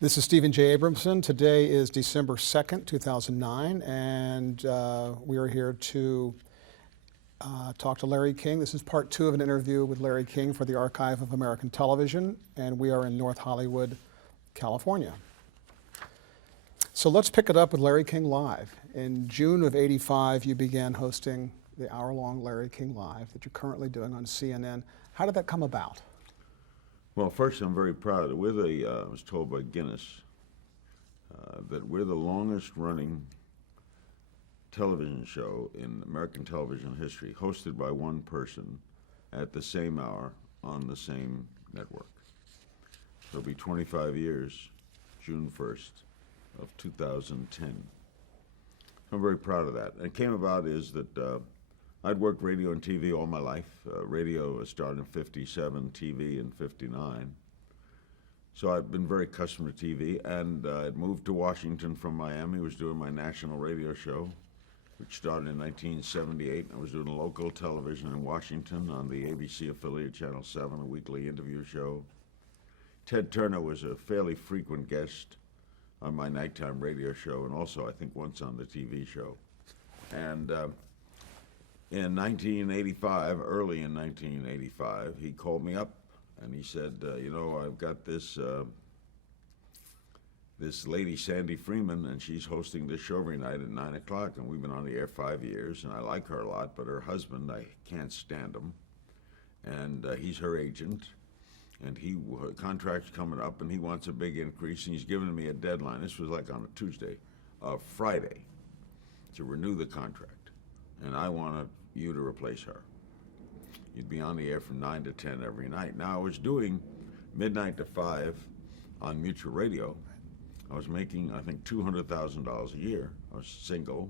This is Stephen J. Abramson. Today is December 2nd, 2009, and we are here to talk to Larry King. This is part two of an interview with Larry King for the Archive of American Television, and we are in North Hollywood, California. So let's pick it up with Larry King Live. In June of '85, you began hosting the hour-long Larry King Live that you're currently doing on CNN. How did that come about? Well, first, I'm very proud. I was told by Guinness that we're the longest-running television show in American television history, hosted by one person at the same hour on the same network. So it'll be 25 years, June 1st of 2010. I'm very proud of that. And it came about is that I'd worked radio and TV all my life. Radio started in '57, TV in '59. So I'd been very accustomed to TV, and I'd moved to Washington from Miami. I was doing my national radio show, which started in 1978. I was doing local television in Washington on the ABC affiliate, Channel 7, a weekly interview show. Ted Turner was a fairly frequent guest on my nighttime radio show, and also I think once on the TV show. And in 1985, early in 1985, he called me up and he said, you know, I've got this lady, Sandy Freeman, and she's hosting this show every night at 9 o'clock, and we've been on the air 5 years, and I like her a lot, but her husband, I can't stand him, and he's her agent, and her contract's coming up, and he wants a big increase, and he's giving me a deadline. This was like on a Tuesday, Friday, to renew the contract. And I wanted you to replace her. You'd be on the air from 9 to 10 every night. Now, I was doing midnight to 5 on Mutual Radio. I was making, I think, $200,000 a year. I was single.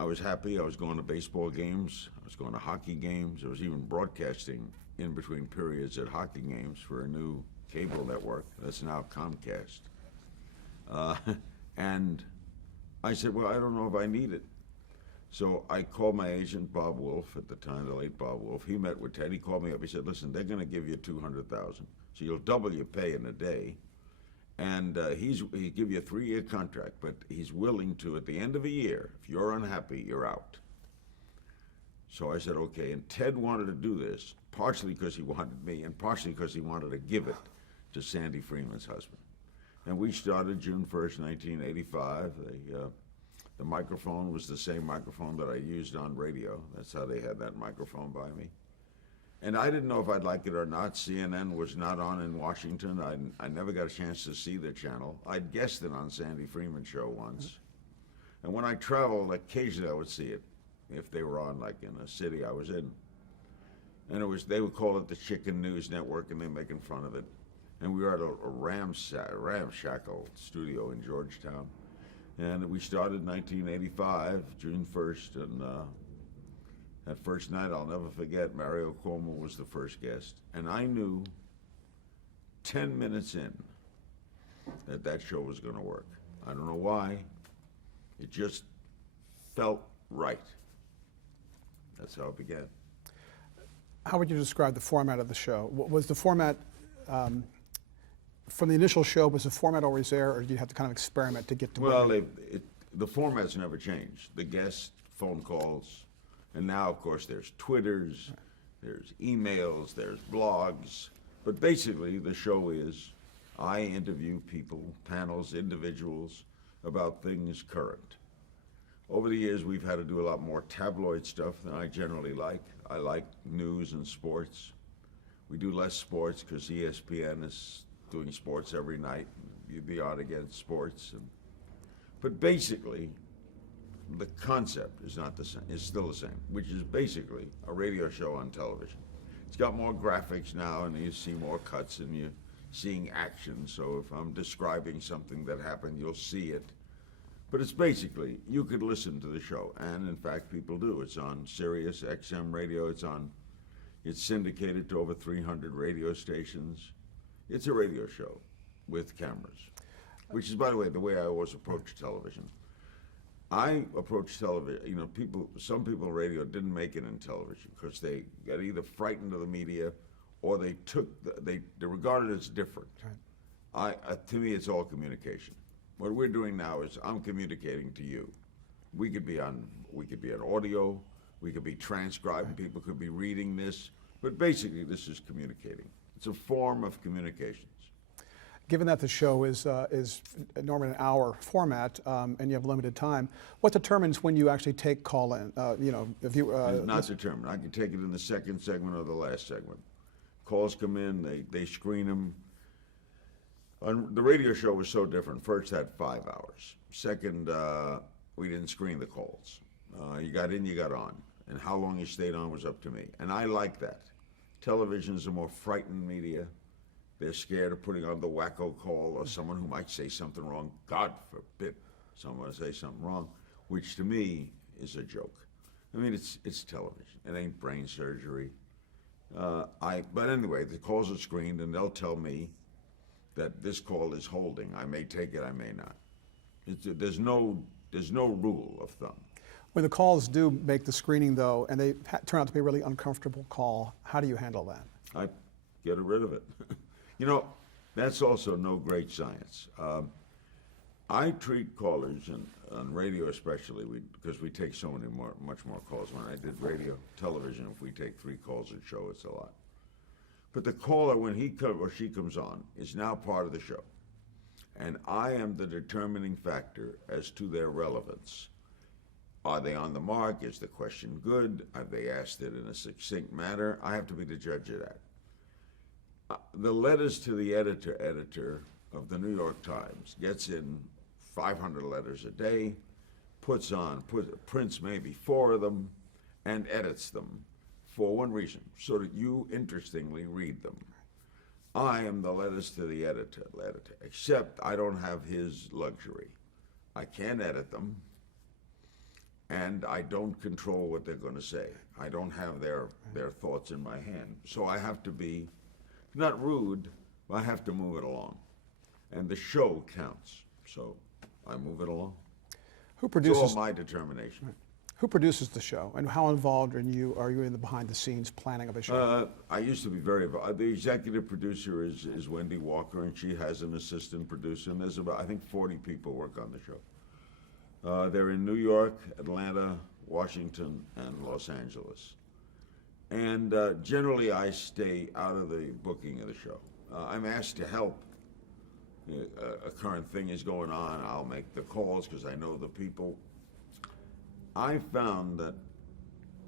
I was happy. I was going to baseball games. I was going to hockey games. I was even broadcasting in between periods at hockey games for a new cable network that's now Comcast. And I said, well, I don't know if I need it. So I called my agent, Bob Wolf, at the time, the late Bob Wolf. He met with Ted. He called me up. He said, listen, they're going to give you $200,000. So you'll double your pay in a day. And he'll give you a 3-year contract, but he's willing to, at the end of a year, if you're unhappy, you're out. So I said, okay. And Ted wanted to do this, partially because he wanted me, and partially because he wanted to give it to Sandy Freeman's husband. And we started June 1st, 1985. The microphone was the same microphone that I used on radio. That's how they had that microphone by me. And I didn't know if I'd like it or not. CNN was not on in Washington. I never got a chance to see the channel. I'd guested on Sandy Freeman's show once. And when I traveled, occasionally I would see it, if they were on, like in a city I was in. And they would call it the Chicken News Network, and they're making fun of it. And we were at a ramshackle studio in Georgetown. And we started in 1985, June 1st, and that first night, I'll never forget, Mario Cuomo was the first guest. And I knew 10 minutes in that show was going to work. I don't know why. It just felt right. That's how it began. How would you describe the format of the show? Was the format, from the initial show, was the format always there, or did you have to kind of experiment to get to Well, the format's never changed. The guests, phone calls, and now, of course, there's Twitters, there's emails, there's blogs. But basically, the show is I interview people, panels, individuals, about things current. Over the years, we've had to do a lot more tabloid stuff than I generally like. I like news and sports. We do less sports because ESPN is doing sports every night. You'd be on against sports. But basically, the concept is not the same. It's still the same, which is basically a radio show on television. It's got more graphics now, and you see more cuts, and you're seeing action. So if I'm describing something that happened, you'll see it. But it's basically, you could listen to the show, and in fact, people do. It's on Sirius XM radio. It's syndicated to over 300 radio stations. It's a radio show with cameras, which is, by the way I always approach television. I approach television, some people in radio didn't make it in television because they got either frightened of the media or they regarded it as different. Right. To me, it's all communication. What we're doing now is I'm communicating to you. We could be on audio, we could be transcribing, people could be reading this, but basically this is communicating. It's a form of communications. Given that the show is normally an hour format and you have limited time, what determines when you actually take call in? If you It's not determined. I can take it in the second segment or the last segment. Calls come in, they screen them. The radio show was so different. First had 5 hours. Second, we didn't screen the calls. You got in, you got on. And how long you stayed on was up to me. And I like that. Television is a more frightened media. They're scared of putting on the wacko call or someone who might say something wrong. God forbid someone say something wrong, which to me is a joke. I mean, it's television. It ain't brain surgery. But anyway, the calls are screened, and they'll tell me that this call is holding. I may take it, I may not. There's no rule of thumb. when the calls do make the screening, though, and they turn out to be a really uncomfortable call, how do you handle that? I get rid of it. You know, that's also no great science. I treat callers, and on radio especially, because we take so much more calls. When I did radio, television, if we take 3 calls a show, it's a lot. But the caller, when he or she comes on, is now part of the show. And I am the determining factor as to their relevance. Are they on the mark? Is the question good? Have they asked it in a succinct manner? I have to be the judge of that. The letters to the editor of the New York Times gets in 500 letters a day, prints maybe 4 of them, and edits them for one reason, so that you, interestingly, read them. I am the letters to the editor, except I don't have his luxury. I can't edit them, and I don't control what they're going to say. I don't have their thoughts in my hand. So I have to be, not rude, but I have to move it along. And the show counts, so I move it along. Who produces? It's all my determination. Right. Who produces the show, and how involved are you in the behind-the-scenes planning of a show? I used to be very involved. The executive producer is Wendy Walker, and she has an assistant producer, and there's about, I think, 40 people work on the show. They're in New York, Atlanta, Washington, and Los Angeles. And generally, I stay out of the booking of the show. I'm asked to help. A current thing is going on. I'll make the calls because I know the people. I found that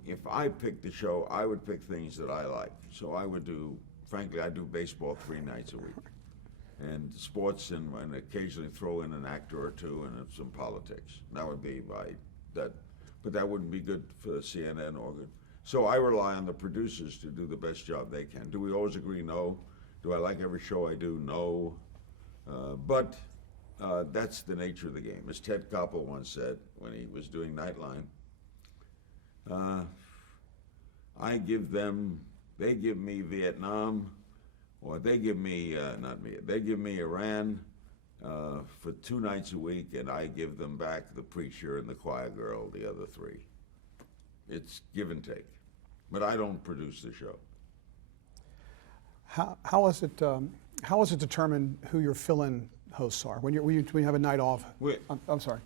if I picked the show, I would pick things that I like. So I would do, frankly, I do baseball 3 nights a week. And sports, and occasionally throw in an actor or 2 and some politics. That would be but that wouldn't be good for CNN or good. So I rely on the producers to do the best job they can. Do we always agree? No. Do I like every show I do? No. But that's the nature of the game. As Ted Koppel once said when he was doing Nightline, they give me Vietnam, or they give me, they give me Iran for 2 nights a week, and I give them back the preacher and the choir girl, the other 3. It's give and take. But I don't produce the show. How is it determined who your fill-in hosts are when you have a night off? I'm sorry.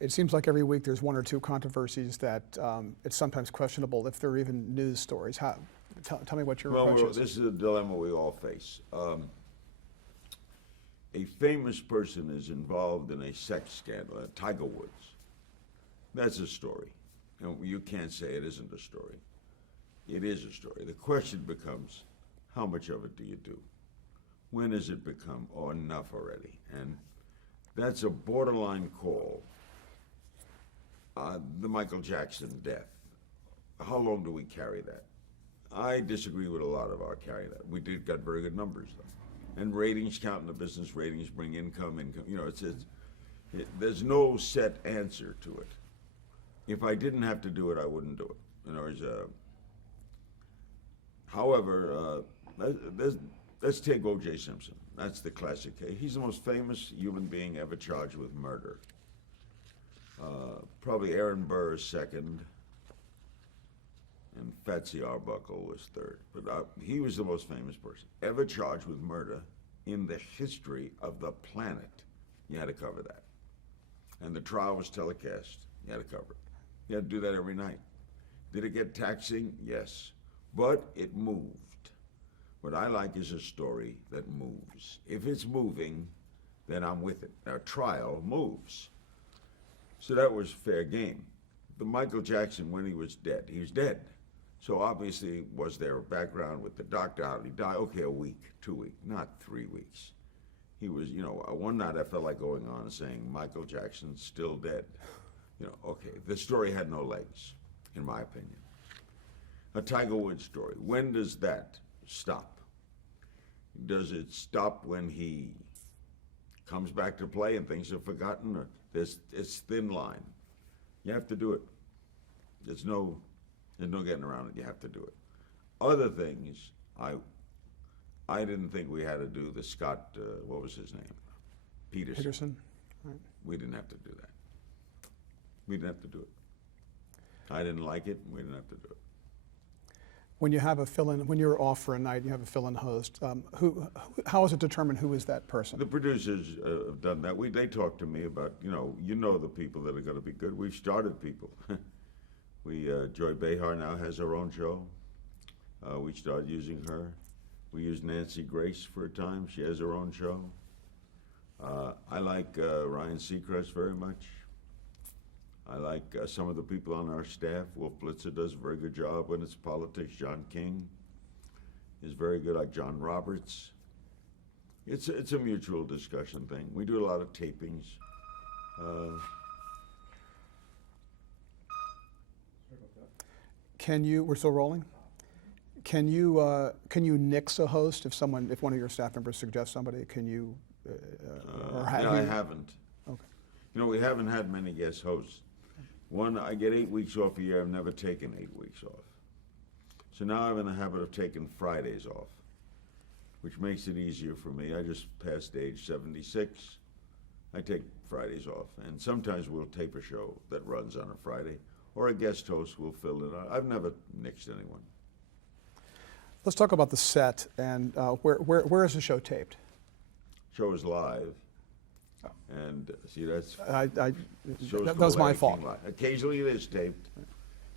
It seems like every week there's 1 or 2 controversies that it's sometimes questionable if they're even news stories. Tell me what your approach is. This is a dilemma we all face. A famous person is involved in a sex scandal, Tiger Woods. That's a story. And you can't say it isn't a story. It is a story. The question becomes, how much of it do you do? When has it become enough already? And that's a borderline call. The Michael Jackson death. How long do we carry that? I disagree with a lot of our carrying that. We got very good numbers, though. And ratings count in the business. Ratings bring income. You know, there's no set answer to it. If I didn't have to do it, I wouldn't do it. In other words, however, let's take O.J. Simpson. That's the classic case. He's the most famous human being ever charged with murder. Probably Aaron Burr is second. and Fetsy Arbuckle was third. But he was the most famous person ever charged with murder in the history of the planet. You had to cover that. And the trial was telecast. You had to cover it. You had to do that every night. Did it get taxing? Yes. But it moved. What I like is a story that moves. If it's moving, then I'm with it. Now, trial moves. So that was fair game. The Michael Jackson, when he was dead. So obviously, was there a background with the doctor? How did he die? Okay, a week, 2 weeks, not 3 weeks. He was, one night I felt like going on and saying, Michael Jackson's still dead. Okay, the story had no legs, in my opinion. A Tiger Woods story, when does that stop? Does it stop when he comes back to play and things are forgotten? Or it's thin line. You have to do it. There's no getting around it. You have to do it. Other things, I didn't think we had to do the Scott, what was his name? Peterson. Right. We didn't have to do that. We didn't have to do it. I didn't like it, and we didn't have to do it. When you have a fill-in, when you're off for a night, you have a fill-in host. How is it determined who is that person? The producers have done that. They talk to me about, the people that are going to be good. We've started people. Joy Behar now has her own show. We started using her. We used Nancy Grace for a time. She has her own show. I like Ryan Seacrest very much. I like some of the people on our staff. Wolf Blitzer does a very good job when it's politics. John King is very good, like John Roberts. It's a mutual discussion thing. We do a lot of tapings. We're still rolling? Can you nix a host if one of your staff members suggests somebody? Can you? I haven't. Okay. We haven't had many guest hosts. I get 8 weeks off a year. I've never taken 8 weeks off. So now I'm in the habit of taking Fridays off, which makes it easier for me. I just passed age 76. I take Fridays off, and sometimes we'll tape a show that runs on a Friday, or a guest host will fill it. I've never nixed anyone. Let's talk about the set and where is the show taped? Show is live. And see, that was my fault. Live. Occasionally it is taped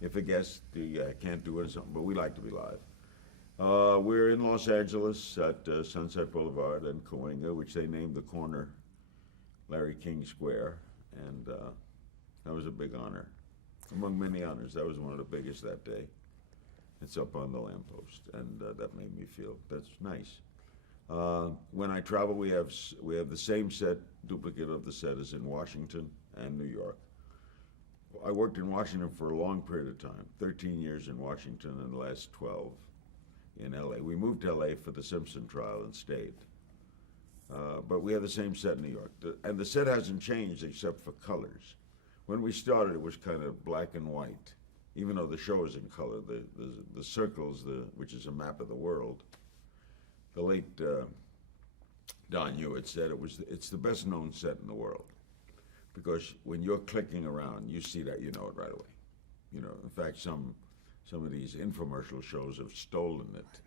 if a guest can't do it or something, but we like to be live. We're in Los Angeles at Sunset Boulevard and Cahuenga, which they named the corner Larry King Square, and that was a big honor. Among many honors, that was one of the biggest that day. It's up on the lamppost, and that made me feel that's nice. When I travel, we have the same set, duplicate of the set as in Washington and New York. I worked in Washington for a long period of time, 13 years in Washington and the last 12 in LA. We moved to LA for the Simpson trial and stayed. But we have the same set in New York. And the set hasn't changed except for colors. When we started, it was kind of black and white, even though the show is in color. The circles, which is a map of the world. The late Don Hewitt said it's the best known set in the world, because when you're clicking around, you see that, you know it right away. In fact, some of these infomercial shows have stolen it,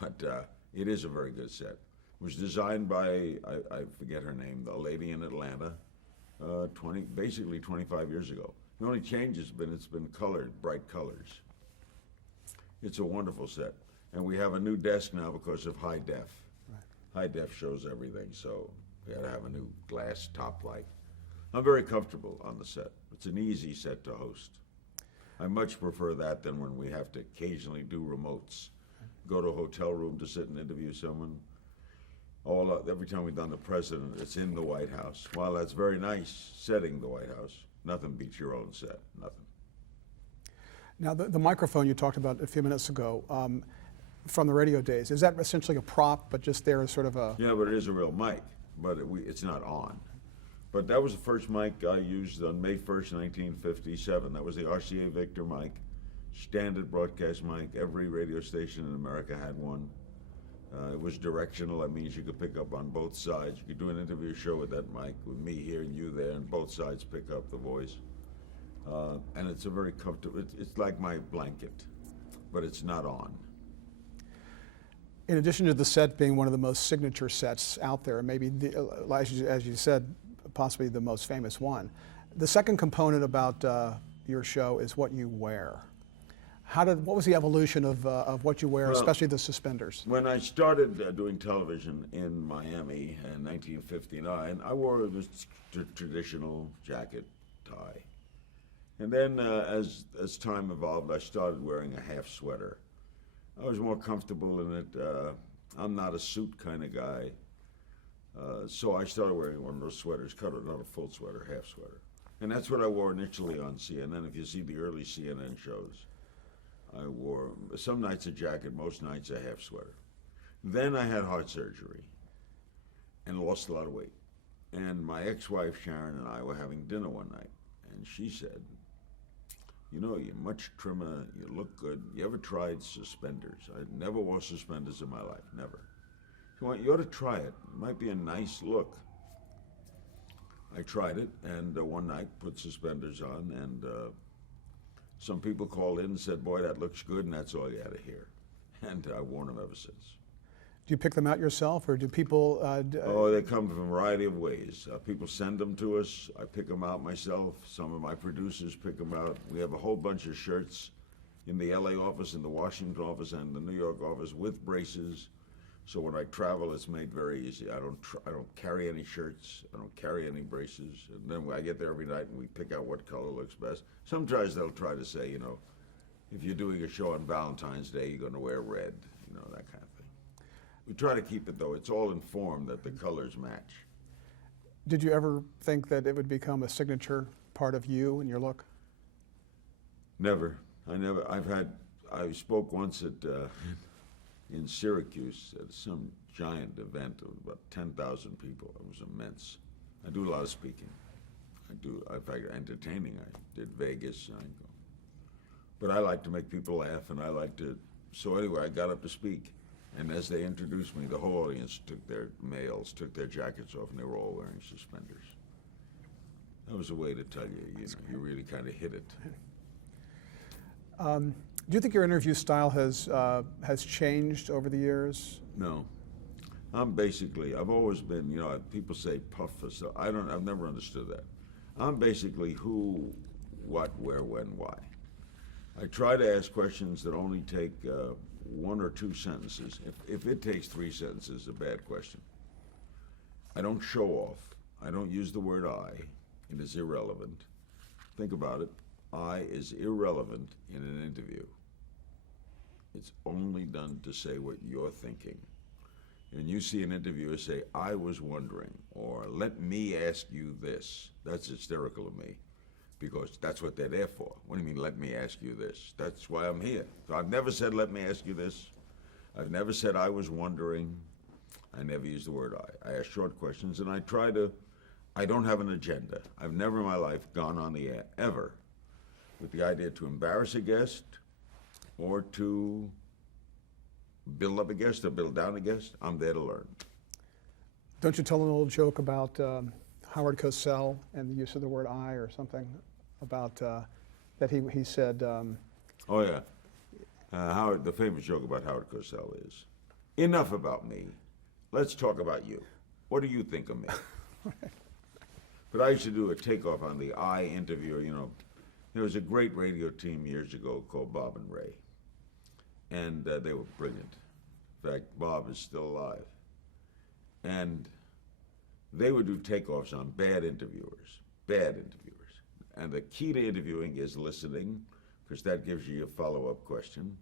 but it is a very good set. It was designed by I forget her name, the lady in Atlanta, basically 25 years ago. The only change has been it's been colored, bright colors. It's a wonderful set. And we have a new desk now because of high def. Right. High def shows everything, so we had to have a new glass top light. I'm very comfortable on the set. It's an easy set to host. I much prefer that than when we have to occasionally do remotes. Go to a hotel room to sit and interview someone. Every time we've done the president, it's in the White House. While that's very nice, setting the White House, nothing beats your own set, nothing. Now, the microphone you talked about a few minutes ago, from the radio days, is that essentially a prop, but just there as sort of a... Yeah, but it is a real mic, but it's not on. But that was the first mic I used on May 1st, 1957. That was the RCA Victor mic, standard broadcast mic. Every radio station in America had one. It was directional. That means you could pick up on both sides. You could do an interview show with that mic, with me here and you there, and both sides pick up the voice. And it's a very comfortable, it's like my blanket. but it's not on. In addition to the set being one of the most signature sets out there, maybe, as you said, possibly the most famous one, the second component about your show is what you wear. What was the evolution of what you wear, Well, especially the suspenders? When I started doing television in Miami in 1959, I wore the traditional jacket, tie. And then as time evolved, I started wearing a half sweater. I was more comfortable in it. I'm not a suit kind of guy. So I started wearing one of those sweaters, not a full sweater, half sweater. And that's what I wore initially on CNN. If you see the early CNN shows, I wore some nights a jacket, most nights a half sweater. Then I had heart surgery and lost a lot of weight. And my ex-wife Sharon and I were having dinner one night, and she said, "You know, you're much trimmer, you look good. You ever tried suspenders?" I never wore suspenders in my life, never. You ought to try it. It might be a nice look. I tried it, and one night put suspenders on, and some people called in and said, "Boy, that looks good," and that's all you had to hear. And I've worn them ever since. Do you pick them out yourself, or do people? Oh, they come from a variety of ways. People send them to us. I pick them out myself. Some of my producers pick them out. We have a whole bunch of shirts in the LA office, in the Washington office, and the New York office with braces. So when I travel, it's made very easy. I don't carry any shirts. I don't carry any braces. And then I get there every night and we pick out what color looks best. Sometimes they'll try to say, if you're doing a show on Valentine's Day, you're going to wear red, that kind of thing. We try to keep it, though. It's all informed that the colors match. Did you ever think that it would become a signature part of you and your look? Never. I spoke once in Syracuse at some giant event of about 10,000 people. It was immense. I do a lot of speaking. In fact, entertaining. I did Vegas. But I like to make people laugh, and so anyway, I got up to speak. And as they introduced me, the whole audience took their jackets off, and they were all wearing suspenders. That was a way to tell you, you really kind of hit it. Do you think your interview style has changed over the years? No. I've always been, people say puff or so. I've never understood that. I'm basically who, what, where, when, why. I try to ask questions that only take one or two sentences. If it takes 3 sentences, a bad question. I don't show off. I don't use the word I. It is irrelevant. Think about it. I is irrelevant in an interview. It's only done to say what you're thinking. And you see an interviewer say, "I was wondering," or "let me ask you this." That's hysterical to me, because that's what they're there for. What do you mean, "let me ask you this"? That's why I'm here. So I've never said, "Let me ask you this." I've never said, "I was wondering." I never use the word I. I ask short questions, and I don't have an agenda. I've never in my life gone on the air, ever, with the idea to embarrass a guest or to build up a guest or build down a guest. I'm there to learn. Don't you tell an old joke about Howard Cosell and the use of the word I or something about that he said? Oh yeah, Howard. The famous joke about Howard Cosell is, "Enough about me. Let's talk about you. What do you think of me?" But I used to do a takeoff on the I interviewer. There was a great radio team years ago called Bob and Ray, and they were brilliant. In fact, Bob is still alive. And they would do takeoffs on bad interviewers. And the key to interviewing is listening, because that gives you a follow-up question,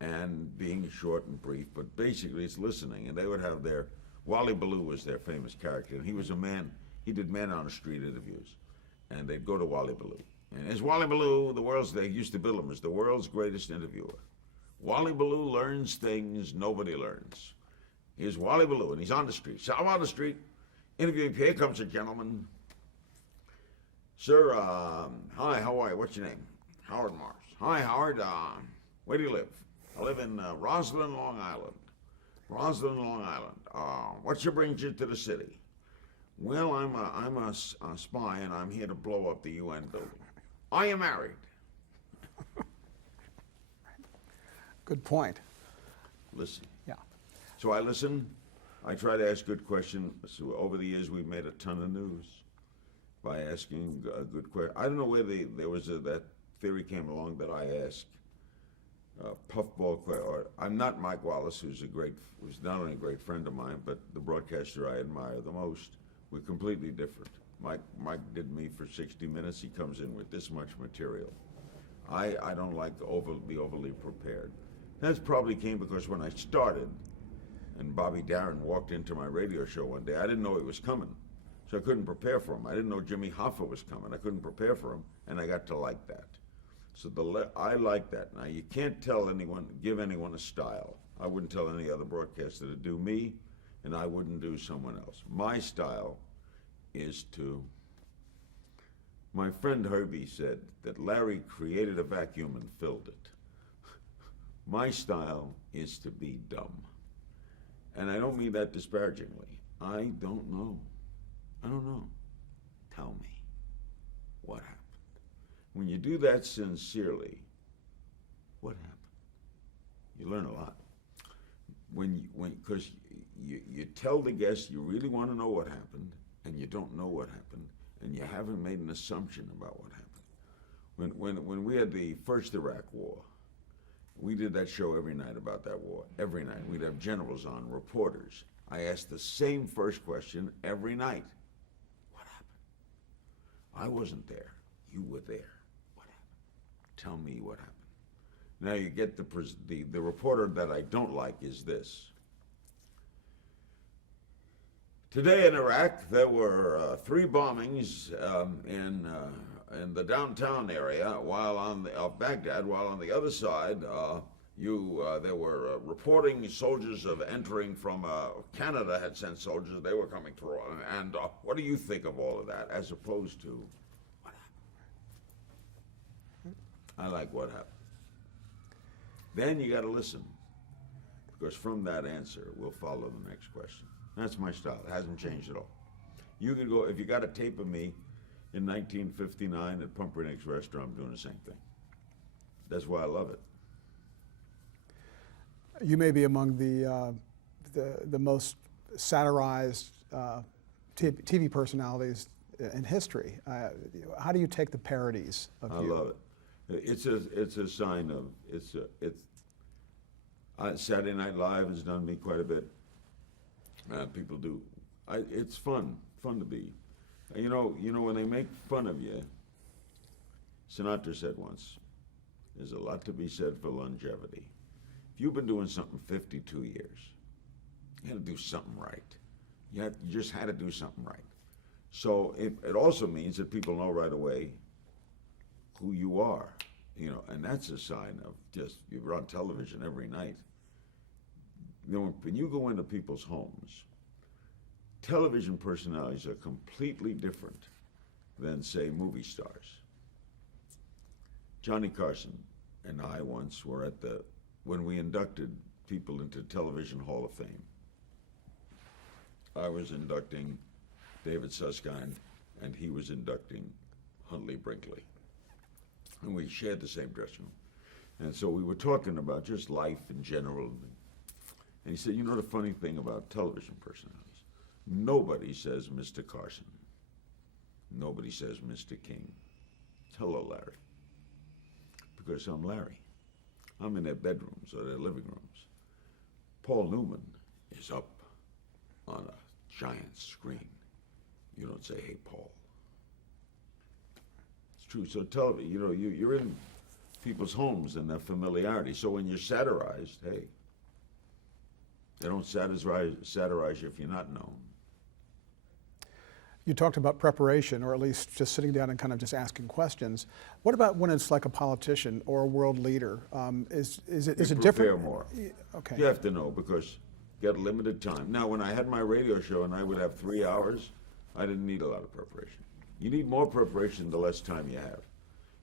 and being short and brief, but basically it's listening. And they would have Wally Ballou was their famous character, and he was a man, he did man on the street interviews. And they'd go to Wally Ballou. And as Wally Ballou, they used to bill him as the world's greatest interviewer. Wally Ballou learns things nobody learns. Here's Wally Ballou, and he's on the street. So I'm on the street, interviewing. Here comes a gentleman. "Sir, hi, how are you? What's your name?" "Howard Morris." "Hi, Howard. Where do you live?" "I live in Roslyn, Long Island." "Roslyn, Long Island. What brings you to the city?" "Well, I'm a spy, and I'm here to blow up the UN building." "Are you married?" Good point. Listen. Yeah. So I listen. I try to ask good questions. So over the years, we've made a ton of news by asking good questions. I don't know where that theory came along that I ask puffball questions. I'm not Mike Wallace, who's not only a great friend of mine, but the broadcaster I admire the most. We're completely different. Mike did me for 60 minutes. He comes in with this much material. I don't like to be overly prepared. That probably came because when I started, and Bobby Darin walked into my radio show one day, I didn't know he was coming, so I couldn't prepare for him. I didn't know Jimmy Hoffa was coming. I couldn't prepare for him, and I got to like that. So I like that. Now, you can't give anyone a style. I wouldn't tell any other broadcaster to do me, and I wouldn't do someone else. My style is to... My friend Herbie said that Larry created a vacuum and filled it. My style is to be dumb. And I don't mean that disparagingly. I don't know. I don't know. Tell me what happened. When you do that sincerely, what happened? You learn a lot. Because you tell the guest you really want to know what happened, and you don't know what happened, and you haven't made an assumption about what happened. When we had the first Iraq War, we did that show every night about that war. Every night. We'd have generals on, reporters. I asked the same first question every night. What happened? I wasn't there. You were there. What happened? Tell me what happened. Now you get the reporter that I don't like is this. Today in Iraq, there were 3 bombings in the downtown area of Baghdad, while on the other side, there were reporting soldiers of entering from Canada had sent soldiers. They were coming through. And what do you think of all of that, as opposed to what happened? I like what happened. Then you got to listen, because from that answer will follow the next question. That's my style. It hasn't changed at all. You could go, if you got a tape of me in 1959 at Pumpernickel's restaurant, I'm doing the same thing. That's why I love it. You may be among the most satirized TV personalities in history. How do you take the parodies of you? I love it. It's a sign of Saturday Night Live has done me quite a bit. People do. It's fun to be. You know when they make fun of you. Sinatra said once, "There's a lot to be said for longevity." If you've been doing something 52 years, you had to do something right. You just had to do something right. So it also means that people know right away who you are, and that's a sign of just, you're on television every night. When you go into people's homes, television personalities are completely different than, say, movie stars. Johnny Carson and I once were when we inducted people into Television Hall of Fame. I was inducting David Susskind, and he was inducting Huntley Brinkley. And we shared the same dressing room. And so we were talking about just life in general. And he said, the funny thing about television personalities, nobody says Mr. Carson. Nobody says Mr. King. Hello, Larry. Because I'm Larry. I'm in their bedrooms or their living rooms. Paul Newman is up on a giant screen. You don't say, "Hey, Paul." It's true. So television, you're in people's homes and their familiarity. So when you're satirized, hey, they don't satirize you if you're not known. You talked about preparation, or at least just sitting down and kind of just asking questions. What about when it's like a politician or a world leader? Is it different? Prepare more. Okay. You have to know, because you got limited time. Now, when I had my radio show and I would have 3 hours, I didn't need a lot of preparation. You need more preparation the less time you have.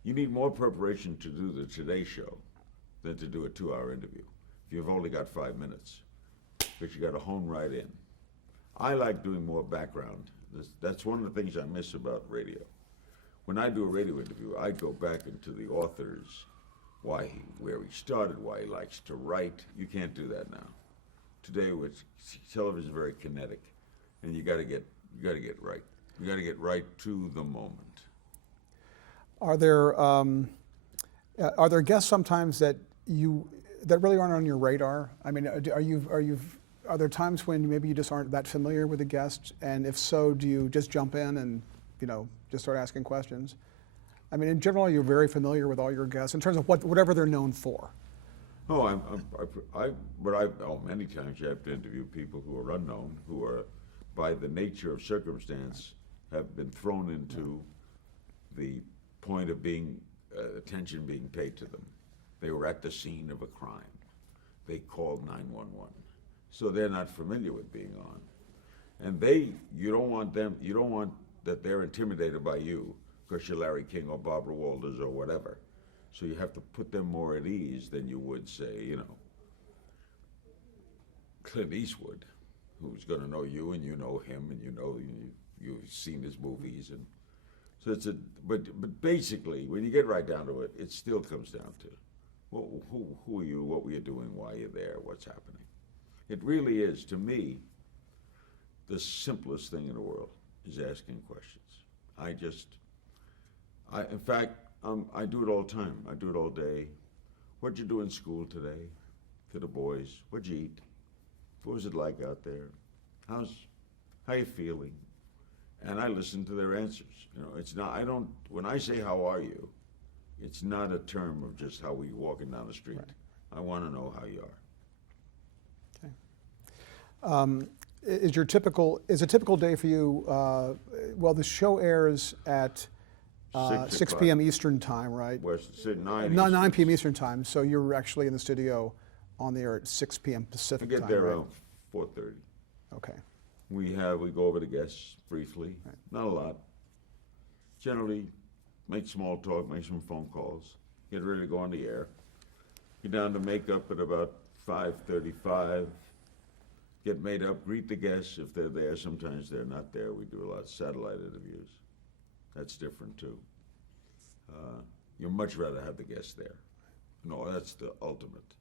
You need more preparation to do the Today Show than to do a 2-hour interview if you've only got 5 minutes, because you got to hone right in. I like doing more background. That's one of the things I miss about radio. When I do a radio interview, I go back into the author's where he started, why he likes to write. You can't do that now. Today, with television is very kinetic, and you got to get right. You got to get right to the moment. Are there guests sometimes that really aren't on your radar? I mean, are there times when maybe you just aren't that familiar with a guest, and if so, do you just jump in and just start asking questions? I mean, in general, you're very familiar with all your guests in terms of whatever they're known for. Oh, many times you have to interview people who are unknown, who are, by the nature of circumstance, have been thrown into the point of being attention being paid to them. They were at the scene of a crime. They called 911, so they're not familiar with being on, and you don't want that they're intimidated by you because you're Larry King or Barbara Walters or whatever. So you have to put them more at ease than you would say, Clint Eastwood, who's going to know you and you know him and you've seen his movies, and so but basically when you get right down to it, it still comes down to who are you, what were you doing, why are you there, what's happening. It really is, to me, the simplest thing in the world is asking questions. In fact, I do it all the time. I do it all day. What'd you do in school today? To the boys. What'd you eat? What was it like out there? How you feeling? And I listen to their answers. It's not. When I say how are you, it's not a term of just how we walking down the street. Right. I want to know how you are. Okay. Is a typical day for you? Well, the show airs at 6 p.m. Eastern time, right? West, 9 9 p.m. Eastern time. So you're actually in the studio on the air at 6 p.m. Pacific I get time, there right? around 4:30. Okay. We go over the guests briefly, right. Not a lot. Generally, make small talk, make some phone calls, get ready to go on the air. Get down to makeup at about 5:35. Get made up, greet the guests if they're there. Sometimes they're not there. We do a lot of satellite interviews. That's different too. You'd much rather have the guests there. No, that's the ultimate.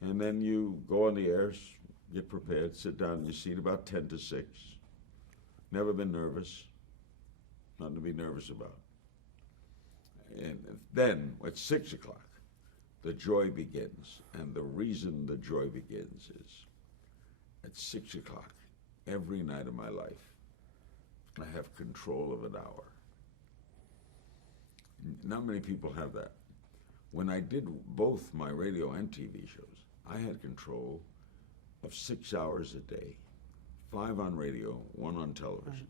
And then you go on the air, get prepared, sit down in your seat about 10 to 6. Never been nervous. Nothing to be nervous about. And then at 6 o'clock, the joy begins. And the reason the joy begins is at 6 o'clock, every night of my life, I have control of an hour. Not many people have that. When I did both my radio and TV shows, I had control of 6 hours a day, 5 on radio, 1 on television.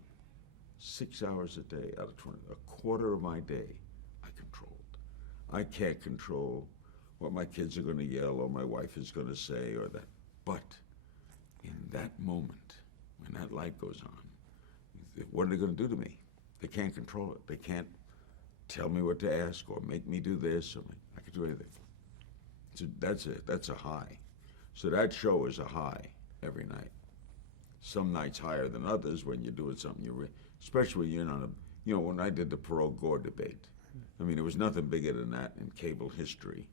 6 hours a day out of 20, a quarter of my day, I controlled. I can't control what my kids are going to yell or my wife is going to say or that. But in that moment, when that light goes on, what are they going to do to me? They can't control it. They can't tell me what to ask or make me do this. I could do anything. So that's a high. So that show is a high every night. Some nights higher ting others when you're doing something especially when you're on when I did the Perot-Gore debate. I mean, there was nothing bigger than that in cable history.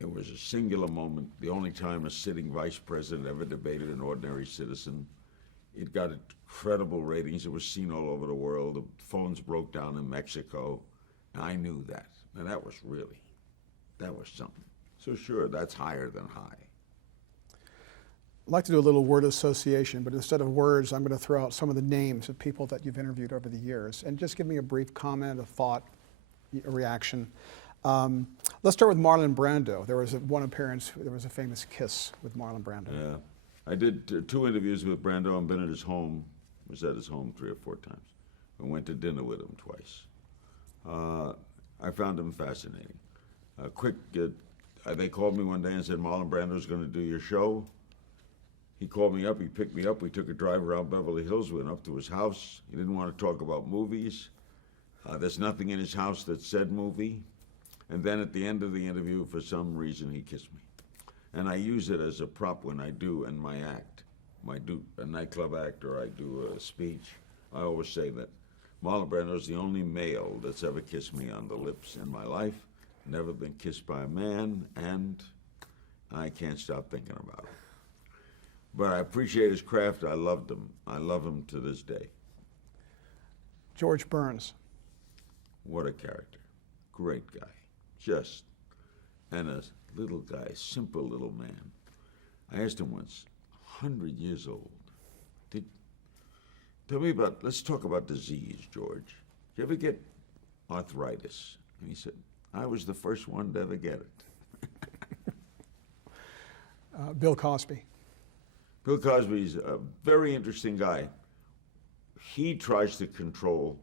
It was a singular moment, the only time a sitting vice president ever debated an ordinary citizen. It got incredible ratings. It was seen all over the world. The phones broke down in Mexico. And I knew that. And that was something. So sure, that's higher than high. I'd like to do a little word association, but instead of words, I'm going to throw out some of the names of people that you've interviewed over the years. And just give me a brief comment, a thought, a reaction. Let's start with Marlon Brando. There was one appearance, there was a famous kiss with Marlon Brando. Yeah. I did 2 interviews with Brando. I've been at his home. Was at his home 3 or 4 times. I went to dinner with him twice. I found him fascinating. They called me one day and said, Marlon Brando's going to do your show. He called me up, he picked me up, we took a drive around Beverly Hills, went up to his house. He didn't want to talk about movies. There's nothing in his house that said movie. And then at the end of the interview, for some reason, he kissed me. And I use it as a prop when I do in my act. When I do a nightclub act or I do a speech, I always say that Marlon Brando is the only male that's ever kissed me on the lips in my life. never been kissed by a man, and I can't stop thinking about him. But I appreciate his craft. I loved him. I love him to this day. George Burns. What a character. Great guy. Just, and a little guy, simple little man. I asked him once, 100 years old. Tell me about, let's talk about disease, George. Did you ever get arthritis? And he said, I was the first one to ever get it. Bill Cosby. Bill Cosby's a very interesting guy. He tries to control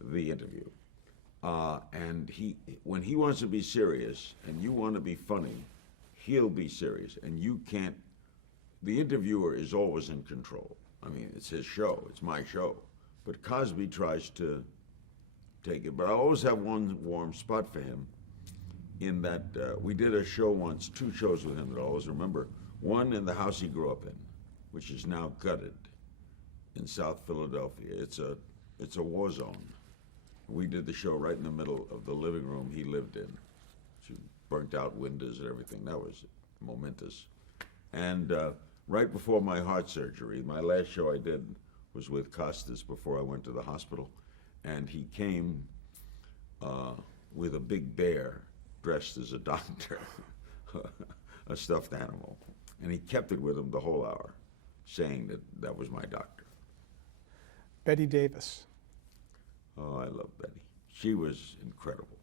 the interview. And when he wants to be serious and you want to be funny, he'll be serious. And you can't, the interviewer is always in control. I mean, it's his show, it's my show. But Cosby tries to take it. But I always have one warm spot for him in that we did a show once, 2 shows with him that I always remember. One in the house he grew up in, which is now gutted in South Philadelphia. It's a war zone. We did the show right in the middle of the living room he lived in. She burnt out windows and everything. That was momentous. And right before my heart surgery, my last show I did was with Costas before I went to the hospital. And he came with a big bear dressed as a doctor, a stuffed animal. And he kept it with him the whole hour, saying that that was my doctor. Betty Davis. Oh, I love Betty. She was incredible.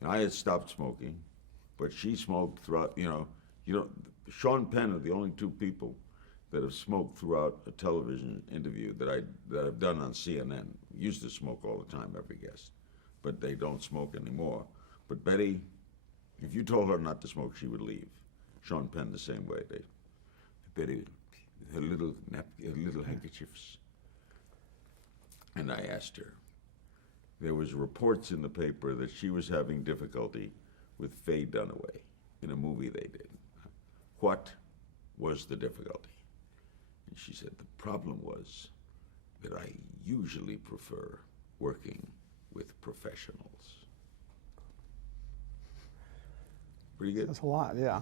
And I had stopped smoking, but she smoked throughout, Sean Penn are the only 2 people that have smoked throughout a television interview that I've done on CNN. Used to smoke all the time, every guest, but they don't smoke anymore. But Betty, if you told her not to smoke, she would leave. Sean Penn the same way. Betty, her little handkerchiefs. And I asked her. There was reports in the paper that she was having difficulty with Faye Dunaway in a movie they did. What was the difficulty? And she said, the problem was that I usually prefer working with professionals. Pretty good. That's a lot, yeah.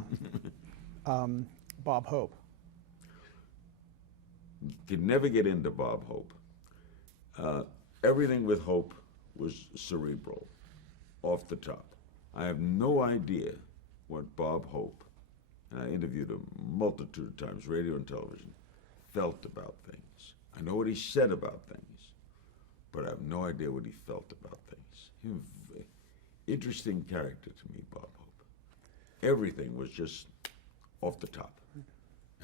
Bob Hope. Could never get into Bob Hope. Everything with Hope was cerebral, off the top. I have no idea what Bob Hope, and I interviewed him a multitude of times, radio and television, felt about things. I know what he said about things, but I have no idea what he felt about things. He was an interesting character to me, Bob Hope. Everything was just off the top,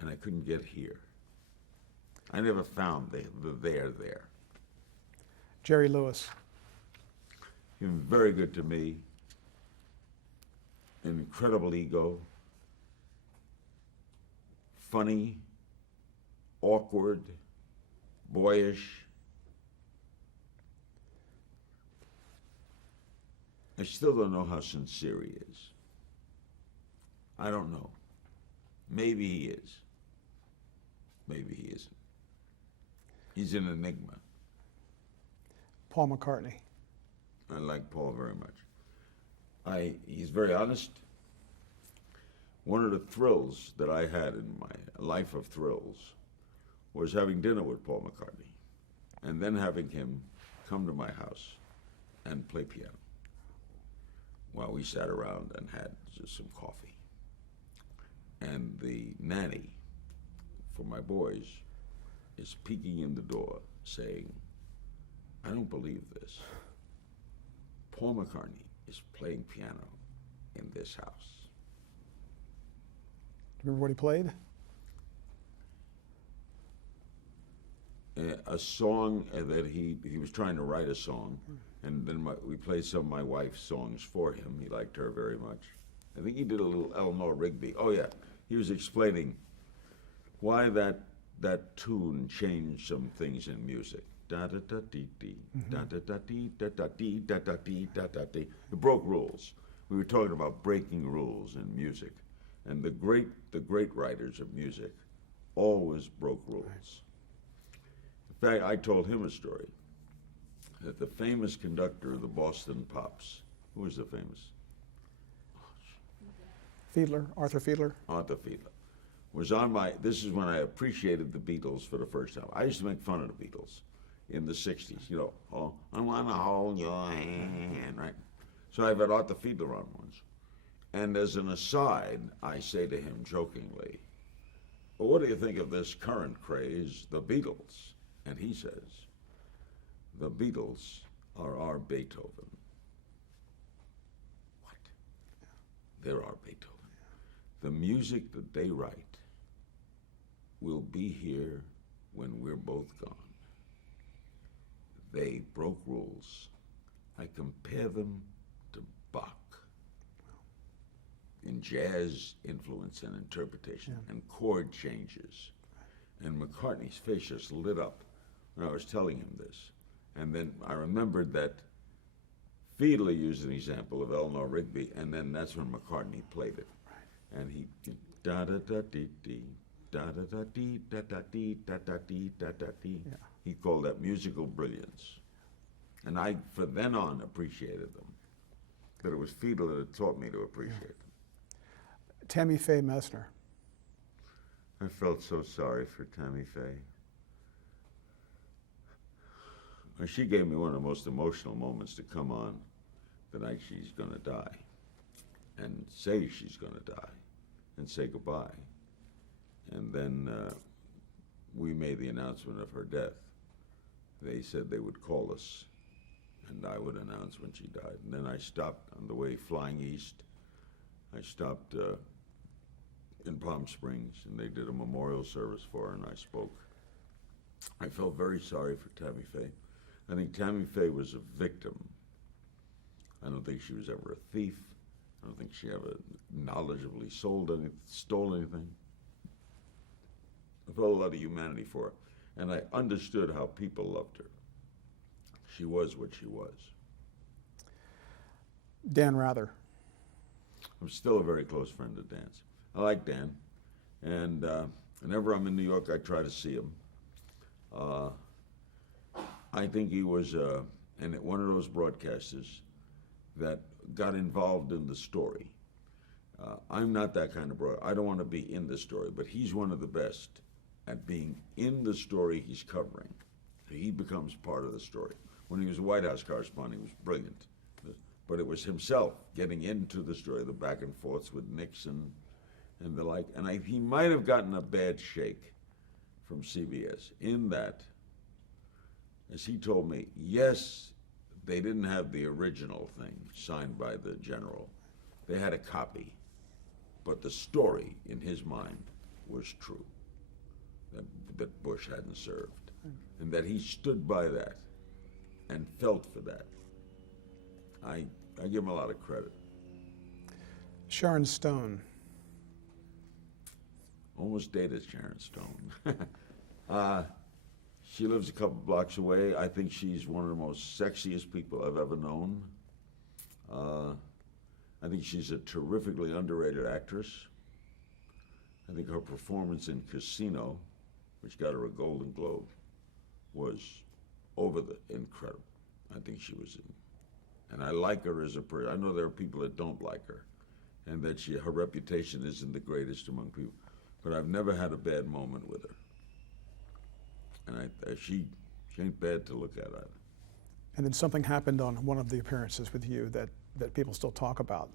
and I couldn't get here. I never found the there. Jerry Lewis. He was very good to me. An incredible ego. Funny, awkward, boyish. I still don't know how sincere he is. I don't know. Maybe he is. Maybe he isn't. He's an enigma. Paul McCartney. I like Paul very much. He's very honest. One of the thrills that I had in my life of thrills was having dinner with Paul McCartney and then having him come to my house and play piano while we sat around and had just some coffee. And the nanny for my boys is peeking in the door saying, I don't believe this. Paul McCartney is playing piano in this house. Do you remember what he played? A song that he was trying to write a song, and then we played some of my wife's songs for him. He liked her very much. I think he did a little Eleanor Rigby. Oh yeah, he was explaining why that tune changed some things in music. Da da da dee dee, da da da dee da da dee da da dee da da dee. It broke rules. We were talking about breaking rules in music, and the great writers of music always broke rules. In fact, I told him a story that the famous conductor of the Boston Pops, Who was the famous? Fiedler, Arthur Fiedler. Arthur Fiedler. Was on my, this is when I appreciated the Beatles for the first time. I used to make fun of the Beatles in the 60s, you know, oh, I want to hold your hand, right? So I've had Arthur Fiedler on once. And as an aside, I say to him jokingly, well, what do you think of this current craze, the Beatles? And he says, the Beatles are our Beethoven. What? They're our Beethoven. The music that they write will be here when we're both gone. They broke rules. I compare them to Bach in jazz influence and interpretation and chord changes. And McCartney's face just lit up when I was telling him this. And then I remembered that Fiedler used an example of Eleanor Rigby, and then that's when McCartney played it. And he da da da dee dee, da da da dee da da dee da da dee da da dee. He called that musical brilliance. And I, from then on, appreciated them. But it was Fiedler that taught me to appreciate them. Tammy Faye Messner. I felt so sorry for Tammy Faye. She gave me one of the most emotional moments to come on the night she's going to die and say she's going to die and say goodbye. And then we made the announcement of her death. They said they would call us and I would announce when she died. And then I stopped on the way flying east. I stopped in Palm Springs, and they did a memorial service for her, and I spoke. I felt very sorry for Tammy Faye. I think Tammy Faye was a victim. I don't think she was ever a thief. I don't think she ever knowledgeably stole anything. I felt a lot of humanity for her, and I understood how people loved her. She was what she was. Dan Rather. I'm still a very close friend of Dan's. I like Dan, and whenever I'm in New York, I try to see him. I think he was one of those broadcasters that got involved in the story. I'm not that kind of broadcaster. I don't want to be in the story, but he's one of the best at being in the story he's covering. He becomes part of the story. When he was a White House correspondent, he was brilliant. But it was himself getting into the story, the back and forths with Nixon and the like. And he might have gotten a bad shake from CBS in that, as he told me, yes, they didn't have the original thing signed by the general. They had a copy. But the story, in his mind, was true, that Bush hadn't served. And that he stood by that and felt for that. I give him a lot of credit. Sharon Stone. Almost dated Sharon Stone. She lives a couple blocks away. I think she's one of the most sexiest people I've ever known. I think she's a terrifically underrated actress. I think her performance in Casino, which got her a Golden Globe, was incredible. I think she was in. And I like her as a person. I know there are people that don't like her, and that her reputation isn't the greatest among people. But I've never had a bad moment with her. And she ain't bad to look at either. And then something happened on one of the appearances with you that people still talk about.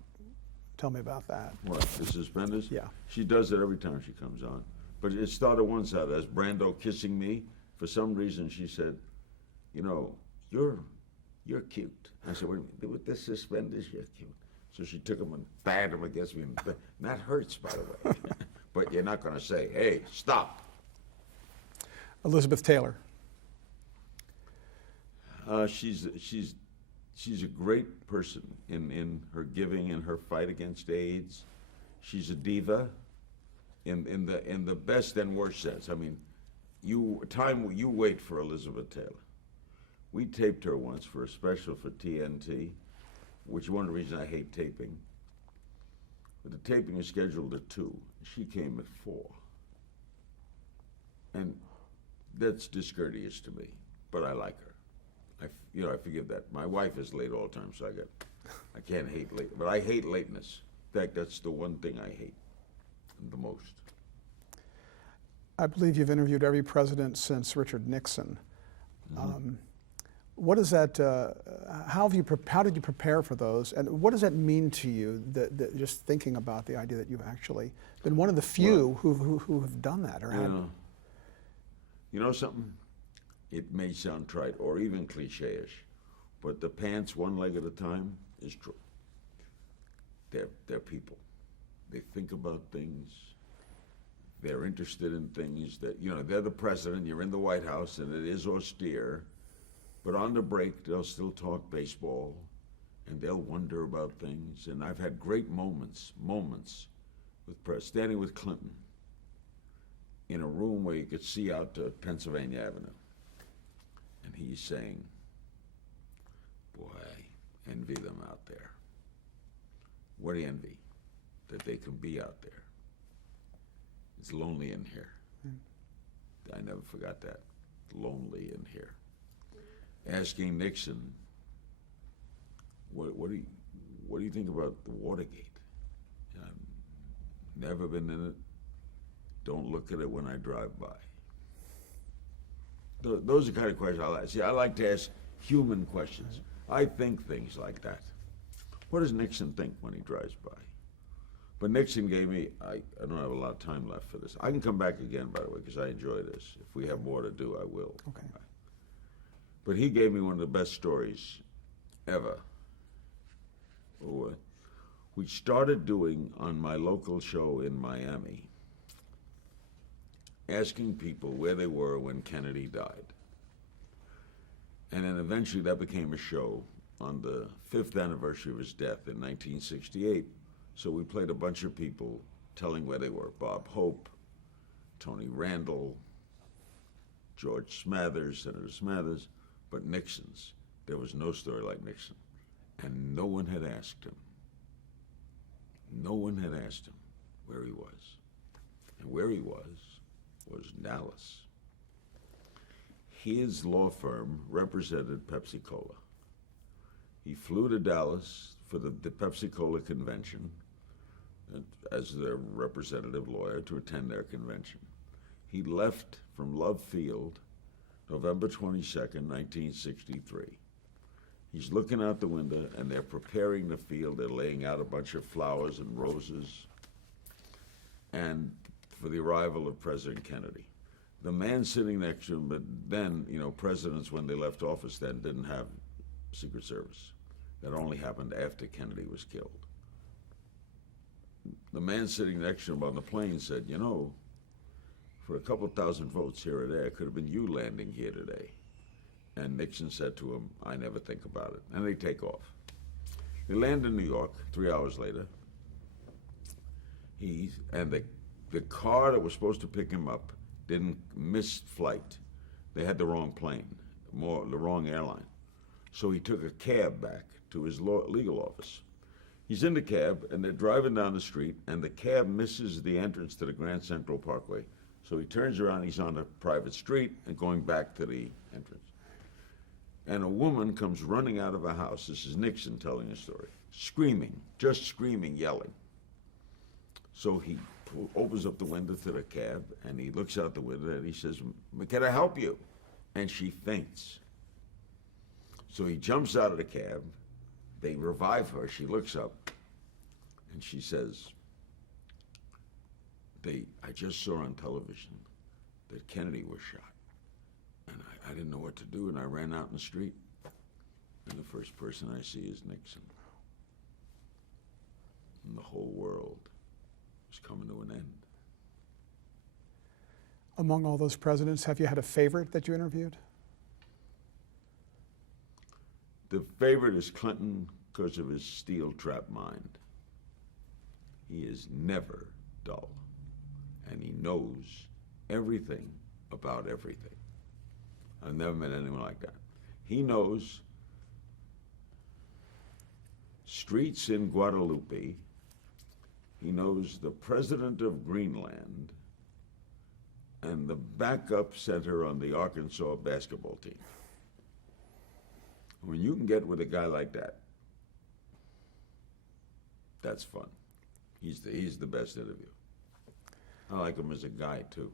Tell me about that. What, the suspenders? Yeah. She does it every time she comes on. But it started one side. As Brando kissing me, for some reason she said, you know, you're cute. I said, with the suspenders, you're cute. So she took them and banged them against me. And that hurts, by the way. But you're not going to say, hey, stop. Elizabeth Taylor. She's a great person in her giving and her fight against AIDS. She's a diva in the best and worst sense. I mean, you wait for Elizabeth Taylor. We taped her once for a special for TNT, which is one of the reasons I hate taping. But the taping is scheduled at 2. She came at 4. And that's discourteous to me, but I like her. I forgive that. My wife is late all the time, so I get I can't hate late, but I hate lateness. In fact, that's the one thing I hate the most. I believe you've interviewed every president since Richard Nixon. What is that? How did you prepare for those, and what does that mean to you? That just thinking about the idea that you've actually been one of the few who have done that, or had. You know something? It may sound trite or even cliche-ish, but the pants one leg at a time is true. They're people. They think about things. They're interested in things that, they're the president, you're in the White House, and it is austere. But on the break, they'll still talk baseball, and they'll wonder about things. And I've had great moments with standing with Clinton in a room where you could see out to Pennsylvania Avenue. And he's saying, boy, I envy them out there. What do you envy? That they can be out there. It's lonely in here. I never forgot that. Lonely in here. Asking Nixon, what do you think about the Watergate? I've never been in it. Don't look at it when I drive by. Those are the kind of questions I like. See, I like to ask human questions. I think things like that. What does Nixon think when he drives by? But Nixon gave me, I don't have a lot of time left for this. I can come back again, by the way, because I enjoy this. If we have more to do, I will. Okay. But he gave me one of the best stories ever. We started doing on my local show in Miami, asking people where they were when Kennedy died. And then eventually that became a show on the 5th anniversary of his death in 1968. So we played a bunch of people telling where they were. Bob Hope, Tony Randall, George Smathers, Senator Smathers, but Nixon's. There was no story like Nixon. And no one had asked him. No one had asked him where he was. And where he was Dallas. His law firm represented Pepsi-Cola. He flew to Dallas for the Pepsi-Cola convention as their representative lawyer to attend their convention. He left from Love Field November 22nd, 1963. He's looking out the window, and they're preparing the field. They're laying out a bunch of flowers and roses, and for the arrival of President Kennedy. The man sitting next to him, but then, presidents, when they left office then, didn't have Secret Service. That only happened after Kennedy was killed. The man sitting next to him on the plane said, for a couple thousand votes here or there, it could have been you landing here today. And Nixon said to him, I never think about it. And they take off. They land in New York 3 hours later. The car that was supposed to pick him up didn't miss flight. They had the wrong plane, the wrong airline. So he took a cab back to his legal office. He's in the cab, and they're driving down the street, and the cab misses the entrance to the Grand Central Parkway. So he turns around, he's on a private street and going back to the entrance. And a woman comes running out of a house. This is Nixon telling a story. Screaming, just screaming, yelling. So he opens up the window to the cab, and he looks out the window, and he says, can I help you? And she faints. So he jumps out of the cab. They revive her. She looks up, and she says, I just saw on television that Kennedy was shot. And I didn't know what to do, and I ran out in the street. And the first person I see is Nixon. And the whole world is coming to an end. Among all those presidents, have you had a favorite that you interviewed? The favorite is Clinton because of his steel trap mind. He is never dull, and he knows everything about everything. I've never met anyone like that. He knows streets in Guadalupe. He knows the president of Greenland and the backup center on the Arkansas basketball team. When you can get with a guy like that, That's fun. He's the best interview. I like him as a guy too.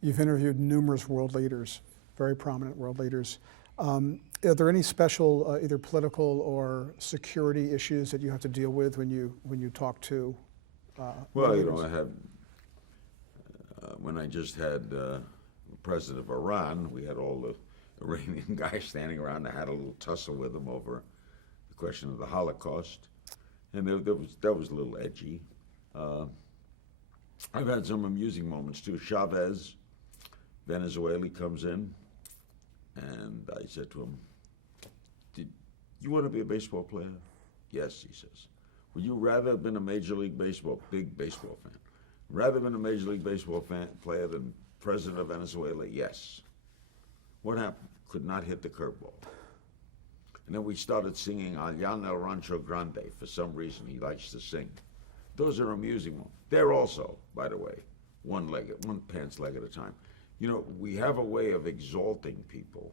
You've interviewed numerous world leaders, very prominent world leaders. Are there any special either political or security issues that you have to deal with when you talk to Well, you leaders? know, I had when I just had the president of Iran, we had all the Iranian guys standing around. I had a little tussle with them over the question of the Holocaust, and that was a little edgy. I've had some amusing moments too. Chavez, Venezuela, comes in, and I said to him, "Did you want to be a baseball player?" "Yes," he says. "Would you rather have been a Major League Baseball, big baseball fan, rather been a Major League Baseball player than president of Venezuela?" "Yes." "What happened?" "Could not hit the curveball." And then we started singing Allá en el Rancho Grande. For some reason, he likes to sing. Those are amusing ones. They're also, by the way, one pants leg at a time. You know, we have a way of exalting people.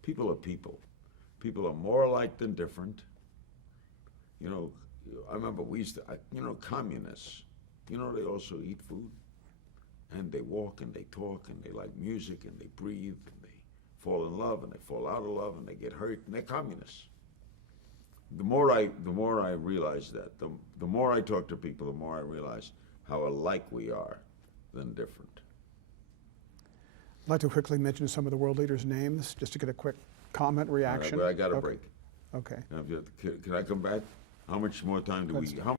People are people. People are more alike than different. You know, I remember we used to, communists, they also eat food. And they walk and they talk and they like music and they breathe and they fall in love and they fall out of love and they get hurt and they're communists. The more I realize that, the more I talk to people, the more I realize how alike we are than different. I'd like to quickly mention some of the world leaders' names, just to get a quick comment, reaction. I got a Okay. break. Okay. Can I come back? How much more time do we? That's- How